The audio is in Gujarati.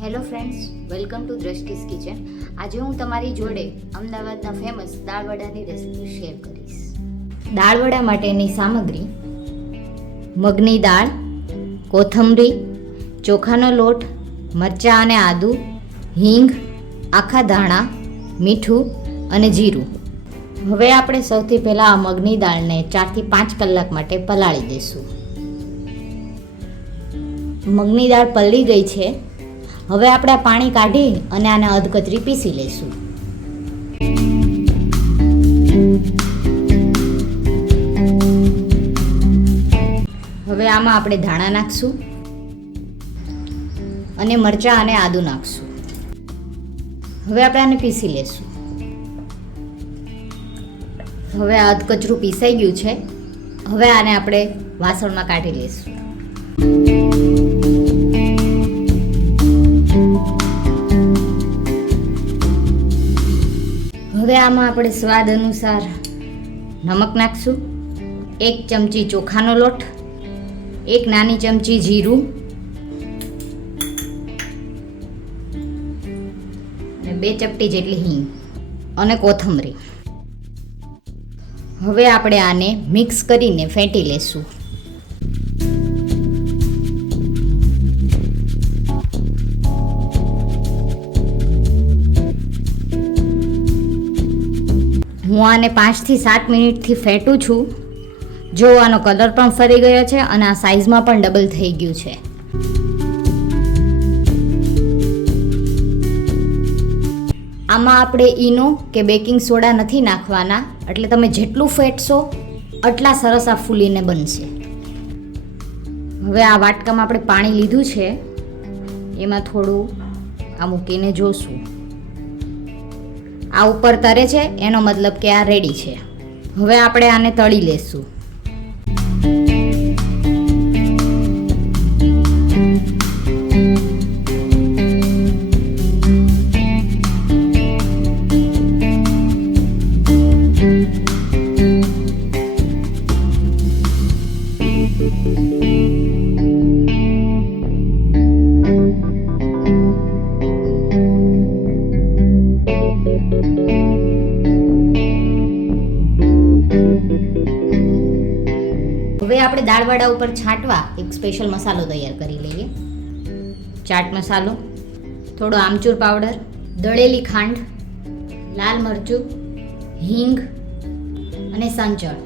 Hello friends, welcome to દ્રષ્ટિસ kitchen. આજે હું તમારી જોડે અમદાવાદના ફેમસ દાળવડાની રેસીપી શેર કરીશ. દાળવડા માટેની સામગ્રી: મગની દાળ, કોથમરી, ચોખાનો લોટ, મરચાં અને આદુ, હિંગ, આખા ધાણા, મીઠું અને જીરું. હવે આપણે સૌથી પહેલાં આ મગની દાળને 4 થી 5 કલાક માટે પલાળી દઈશું. મગની દાળ પલળી ગઈ છે. હવે આપણે આ પાણી કાઢી અને આને અધકચરી પીસી લઈશું. હવે આમાં આપણે ધાણા નાખશું અને મરચાં અને આદુ નાખશું. હવે આપણે આને પીસી લઈશું. હવે આ અધકચરું પીસાઈ ગયું છે. હવે આને આપણે વાસણમાં કાઢી લઈશું. હવે આમાં આપણે સ્વાદ અનુસાર નમક નાખશું, 1 ચમચી ચોખાનો લોટ, 1 નાની ચમચી જીરું અને 2 ચપટી જેટલી હિંગ અને કોથમરી. હવે આપણે આને મિક્સ કરીને ફેંટી લેશું. હું આને 5 થી 7 મિનિટથી ફેંટું છું. જો આનો કલર પણ ફરી ગયો છે અને આ સાઇઝમાં પણ ડબલ થઈ ગયું છે. આમાં આપણે ઈનો કે બેકિંગ સોડા નથી નાખવાના, એટલે તમે જેટલું ફેંટશો એટલા સરસ આ ફૂલીને બનશે. હવે આ વાટકામાં આપણે પાણી લીધું છે, એમાં થોડું આ મૂકીને જોશું. આ ઉપર તરે છે એનો મતલબ કે આ રેડી છે. હવે આપણે આને તળી લેશું. હવે આપણે દાળવડા ઉપર છાંટવા એક સ્પેશિયલ મસાલો તૈયાર કરી લઈએ. ચાટ મસાલો, થોડો આમચૂર પાવડર, દળેલી ખાંડ, લાલ મરચું, હિંગ અને સંચળ.